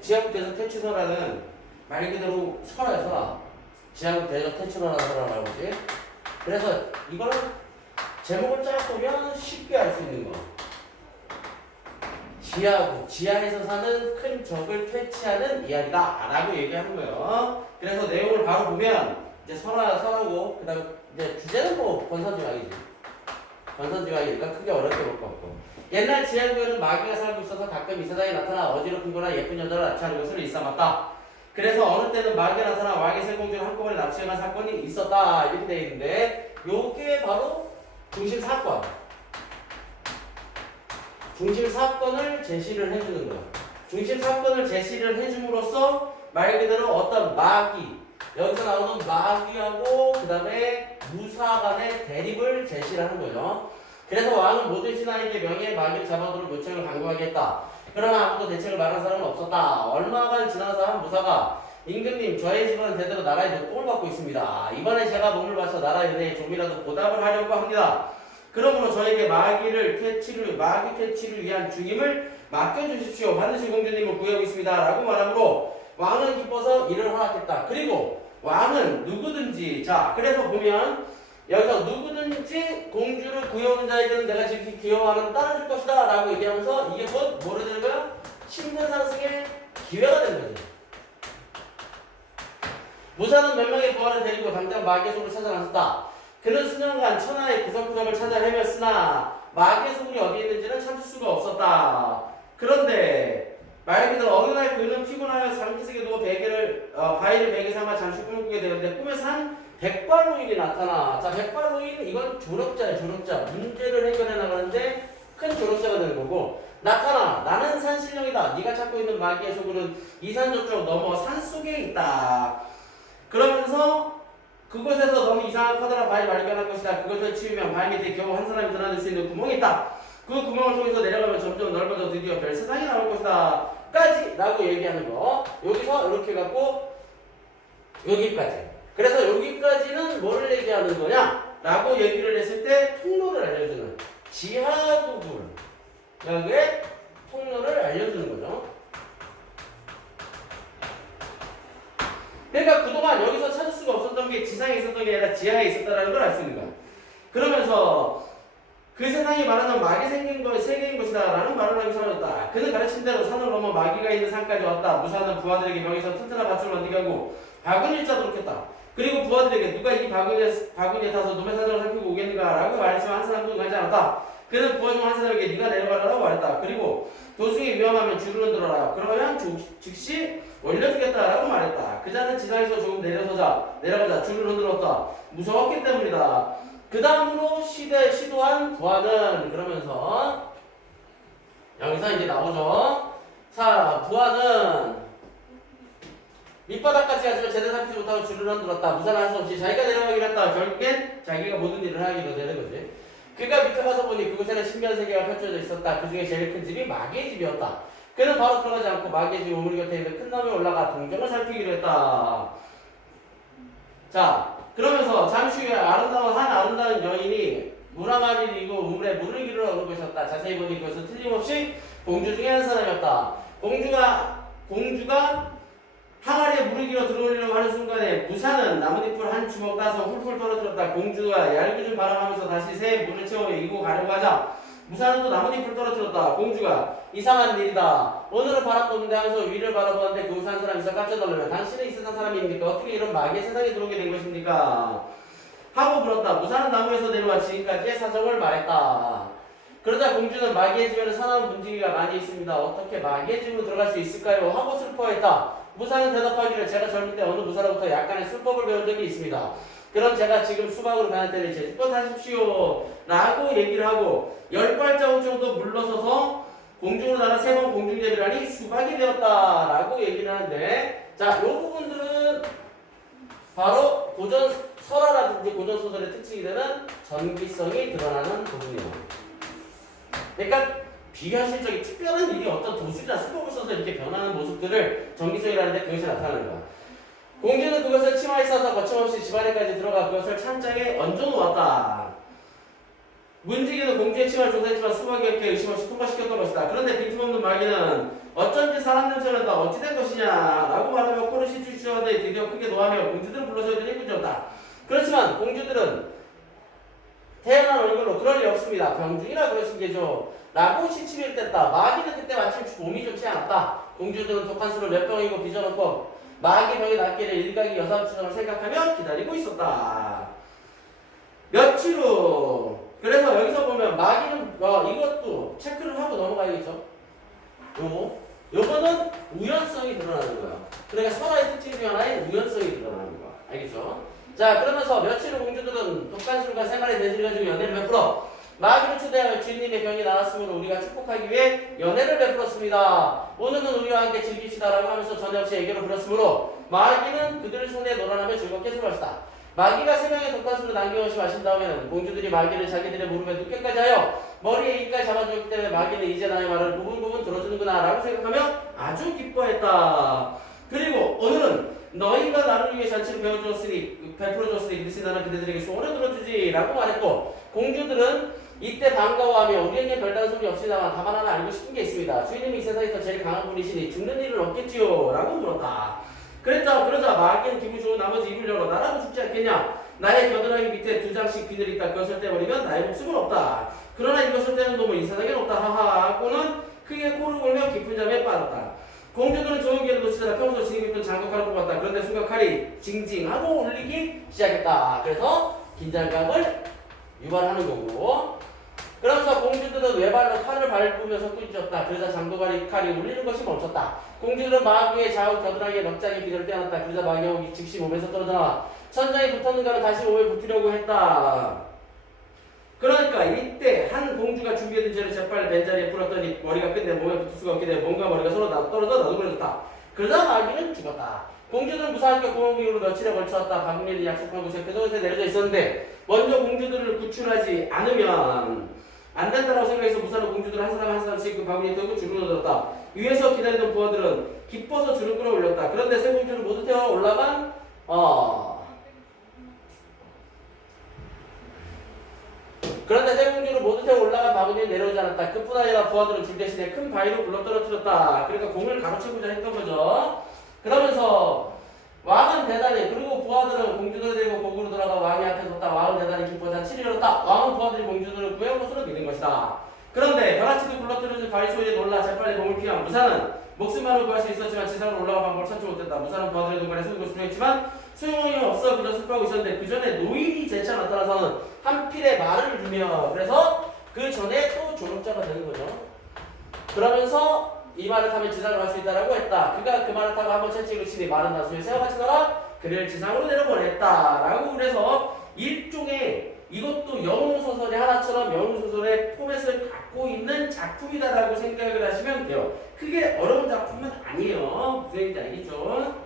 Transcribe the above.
지하국 대적 퇴치소라는 말 그대로 설화야, 설화. 지하국 대적 퇴치소라는 설화라고 보지. 그래서 이거는 제목을 쫙 보면 쉽게 알 수 있는 거. 지하국, 지하에서 사는 큰 적을 퇴치하는 이야기다 라고 얘기하는 거예요. 그래서 내용을 바로 보면 이제 설하고 그 다음 이제 주제는 뭐 권선징악이지. 권선징악이니까 크게 어렵게 볼 거 없고. 옛날 지하국에는 마귀가 살고 있어서 가끔 이 세상에 나타나 어지럽히거나 예쁜 여자를 납치하는 것을 일삼았다. 그래서 어느 때는 마귀가 나타나 왕의 세 공주를 한꺼번에 납치한 사건이 있었다 이렇게 되어 있는데 요게 바로 중심 사건. 중심 사건을 제시를 해주는 거야. 중심 사건을 제시를 해줌으로써 말 그대로 어떤 마귀, 여기서 나오는 마귀하고 그 다음에 무사 간의 대립을 제시를 하는 거죠. 그래서 왕은 모든 신하에게 명예의 마귀를 잡아두는 요청을 강구하게 했다. 그러나 아무도 대책을 말한 사람은 없었다. 얼마간 지나서 한 무사가 임금님, 저희 집은 대대로 나라의 노통을 받고 있습니다. 이번에 제가 몸을 바쳐 나라의 은혜에 좀이라도 보답을 하려고 합니다. 그러므로 저에게 마귀 퇴치를 위한 중임을 맡겨주십시오. 반드시 공주님을 구해오겠습니다. 라고 말하므로 왕은 기뻐서 이를 허락했다. 그리고 왕은 누구든지, 자, 그래서 보면 여기서 누구든지 공주를 구해오는 자에게는 내가 지금 귀여워하는 따라줄 것이다. 라고 얘기하면서 이게 뭐로 되는 거야? 신분 상승의 기회가 되는 거지. 무사는 몇 명의 부하를 데리고 당장 마귀의 속을 찾아 나섰다. 그는 수년간 천하의 구석구석을 찾아 헤맸으나 마귀의 소굴이 어디 있는지는 찾을 수가 없었다. 그런데 말 그대로 어느 날 그는 피곤하여 잠기석에 누워 바위를 베개 삼아 잠시 꿈을 꾸게 되는데 꿈에서 한 백발노인이 나타나. 자, 백발노인 이건 조력자야, 조력자. 문제를 해결해 나가는데 큰 조력자가 되는 거고, 나타나. 나는 산신령이다. 네가 찾고 있는 마귀의 소굴은 이 산 저쪽 넘어 산 속에 있다. 그러면서 그곳에서 너무 이상한 커다란 바위 발견할 것이다. 그것을 치우면 바위 밑에 겨우 한 사람이 드러날 수 있는 구멍이 있다. 그 구멍을 통해서 내려가면 점점 넓어져 드디어 별 세상이 나올 것이다. 까지 라고 얘기하는 거. 여기서 이렇게 갖고 여기까지. 그래서 여기까지는 뭐를 얘기하는 거냐 라고 얘기를 했을 때 통로를 알려주는, 지하국을 여기에 통로를 알려주는 거죠. 그러니까 그동안 여기서 찾을 수가 없었던 게 지상에 있었던 게 아니라 지하에 있었다는 걸 알 수 있는 거야. 그러면서 그 세상이 말하는 마귀 생긴 것, 세계인 것이다 라는 말을 하기 사라졌다. 그는 가르친 대로 산을 넘어 마귀가 있는 산까지 왔다. 무사는 부하들에게 명에서 튼튼한 밧줄을 얹게 하고 바구니를 짜도록 했다. 그리고 부하들에게 누가 이 바구니에 타서 놈의 사정을 살피고 오겠는가 라고 말했지만 한 사람도 응하지 않았다. 그는 부하 중 한 사람에게 네가 내려가라고 말했다. 그리고 도중에 위험하면 줄을 흔들어라. 그러면 즉시 올려주겠다라고 말했다. 그자는 지상에서 조금 내려가자 줄을 흔들었다. 무서웠기 때문이다. 그 다음으로 시도한 부하는, 그러면서 여기서 이제 나오죠. 자, 부하는 밑바닥까지 가지만 제대로 살피지 못하고 줄을 흔들었다. 무사할 수 없이 자기가 내려가기로 했다. 결국엔 자기가 모든 일을 하기로 되는 거지. 그가 밑에 가서 보니 그곳에는 신비한 세계가 펼쳐져 있었다. 그 중에 제일 큰 집이 마귀의 집이었다. 그는 바로 들어가지 않고 마귀의 집 우물 곁에 있는 큰 나무에 올라가 동정을 살피기로 했다. 자, 그러면서 잠시 후에 아름다운 여인이 무라마리를 이고 우물에 물을 기르러 오는 것이었다. 자세히 보니 그것은 틀림없이 공주 중에 한 사람이었다. 공주가 항아리에 물을 기어 들어올리려고 하는 순간에 무사는 나뭇잎을 한 주먹 따서 훌훌 떨어뜨렸다. 공주가 얄궂은 바람하면서 다시 새 물을 채워 이고 가려고 하자 무사는 또 나뭇잎을 떨어뜨렸다. 공주가 이상한 일이다. 오늘은 바람도 없는데 하면서 위를 바라보는데 그곳에 한 사람이 있어 깜짝 놀라며 당신은 이 세상 사람입니까? 어떻게 이런 마귀의 세상에 들어오게 된 것입니까? 하고 물었다. 무사는 나무에서 내려와 지금까지의 사정을 말했다. 그러자 공주는 마귀의 집에는 사나운 문지기가 많이 있습니다. 어떻게 마귀의 집으로 들어갈 수 있을까요? 하고 슬퍼했다. 무사는 대답하기를 제가 젊을 때 어느 무사로부터 약간의 술법을 배운 적이 있습니다. 그럼 제가 지금 수박으로 변할 때를 제주껏 하십시오 라고 얘기를 하고 10발자국 정도 물러서서 공중으로 날아 3번 공중제비를 하니 수박이 되었다 라고 얘기를 하는데, 자, 이 부분들은 바로 고전 설화라든지 고전 소설의 특징이 되는 전기성이 드러나는 부분이에요. 그러니까 비현실적인 특별한 일이 어떤 도술이나 수법을 써서 이렇게 변하는 모습들을 전기성이라는데 그것이 나타나는 거야. 공주는 그것을 치마에 싸서 거침없이 집안에까지 들어가 그것을 찬장에 얹어놓았다. 문지기는 공주의 치마를 조사했지만 수박이 없게 의심 없이 통과시켰던 것이다. 그런데 빈틈없는 마귀는 어쩐지 사람 냄새가 난다. 자 어찌 된 것이냐라고 말하며 코를 시추시하되 드디어 크게 노하며 공주들은 불러서야 되는 군주였다. 그렇지만 공주들은 태어난 얼굴로 그럴 리 없습니다. 병중이라 그러신 게죠. 라고 시치미를 뗐다. 마귀는 그때 마침 몸이 좋지 않았다. 공주들은 독한 술을 몇 병이고 빚어놓고 마귀 병이 낫기를 일각이 여삼추정을 생각하며 기다리고 있었다. 며칠 후 그래서 여기서 보면 마귀는 이것도 체크를 하고 넘어가야겠죠. 요거는 우연성이 드러나는 거야. 그러니까 설화의 특징 중 하나인 우연성이 드러나는 거야. 알겠죠? 자 그러면서 며칠 후 공주들은 독한 술과 생활의 대지를 가지고 연애를 베풀어 마귀를 초대하여 주인님의 병이 나았으므로 우리가 축복하기 위해 연애를 베풀었습니다. 오늘은 우리와 함께 즐깁시다라고 하면서 전에 없이 애교를 부렸으므로 마귀는 그들을 손에 놀아나며 즐겁게 술마시다. 마귀가 세 명의 독한 술을 남김없이 마신 다음에는 공주들이 마귀를 자기들의 무릎에 눕게까지 하여 머리에 입까지 잡아주었기 때문에 마귀는 이제 나의 말을 부분부분 들어주는구나 라고 생각하며 아주 기뻐했다. 그리고 오늘은 너희가 나를 위해 잔치를 베풀어주었으니 그것이 나는 그들에게 소원을 들어주지 라고 말했고 공주들은 이때 반가워하며 우리에게 별다른 소리 없이나마 다만 하나 알고 싶은 게 있습니다. 주인님이 이 세상에서 제일 강한 분이시니 죽는 일은 없겠지요 라고 물었다. 그러자 마귀는 기분 좋은 나머지 입을 열어 나라도 죽지 않겠냐. 나의 겨드랑이 밑에 2장씩 비늘이 있다. 그것을 떼버리면 나의 목숨은 없다. 그러나 이것을 떼는 놈은 이 세상에 없다. 하하 하고는 크게 코를 골며 깊은 잠에 빠졌다. 공주들은 좋은 기회를 놓치다가 평소 지니고 있던 장독칼을 뽑았다. 그런데 순간 칼이 징징하고 울리기 시작했다. 그래서 긴장감을 유발하는 거고 그러면서 공주들은 외발로 칼을 밟으면서 꾸짖었다. 그러자 장독칼이 울리는 것이 멈췄다. 공주들은 마귀의 좌우 겨드랑이에 넉 장의 비늘을 떼어놨다. 그러자 마귀가 즉시 몸에서 떨어져 나와 천장에 붙었는가를 다시 몸에 붙으려고 했다. 그러니까 이때 한 공주가 준비해둔 죄를 재빨리 벤자리에 풀었더니 머리가 끝내 몸에 붙을 수가 없게 돼 몸과 머리가 서로 떨어져 나눠버렸다. 그러자 마귀는 죽었다. 공주들은 무사하게 고문비으로 며칠에 걸쳐왔다. 바구니를 약속한 곳에 그곳에 내려져 있었는데 먼저 공주들을 구출하지 않으면 안 된다라고 생각해서 무사로 공주들 한 사람 한 사람씩 그 바구니에 들고 줄을 넣었다. 위에서 기다리던 부하들은 기뻐서 줄을 끌어올렸다. 그런데 세 공주를 모두 태워 올라간 바구니에 내려오지 않았다. 그뿐 아니라 부하들은 줄 대신에 큰 바위로 굴러 떨어뜨렸다. 그러니까 공을 가로채고자 했던 거죠. 그러면서 왕은 대단히 그리고 부하들은 공주들을 데리고 고구로 들어가 왕의 앞에 섰다. 왕은 대단히 기뻐 잔치를 열었다. 왕은 부하들이 공주들을 구해온 것으로 믿은 것이다. 그런데 벼라치도 굴러떨어진 바위 소리에 놀라 재빨리 몸을 피한 무사는 목숨만을 구할 수 있었지만 지상으로 올라갈 방법을 찾지 못했다. 무사는 부하들의 동반에 숨고 수령했지만 소용이 없어 그저 슬퍼하고 있었는데 그 전에 노인이 재차 나타나서는 한 필의 말을 주며 그래서 그 전에 또 조력자가 되는 거죠. 그러면서 이 말을 타면 지상으로 갈 수 있다라고 했다. 그가 그 말을 타고 한번 채찍을 치니 말은 나중에 새와같이 나라 그를 지상으로 내려보냈다라고 그래서 일종의 이것도 영웅소설의 하나처럼 영웅소설의 포맷을 갖고 있는 작품이다라고 생각을 하시면 돼요. 크게 어려운 작품은 아니에요. 무슨 얘기인지 알겠죠?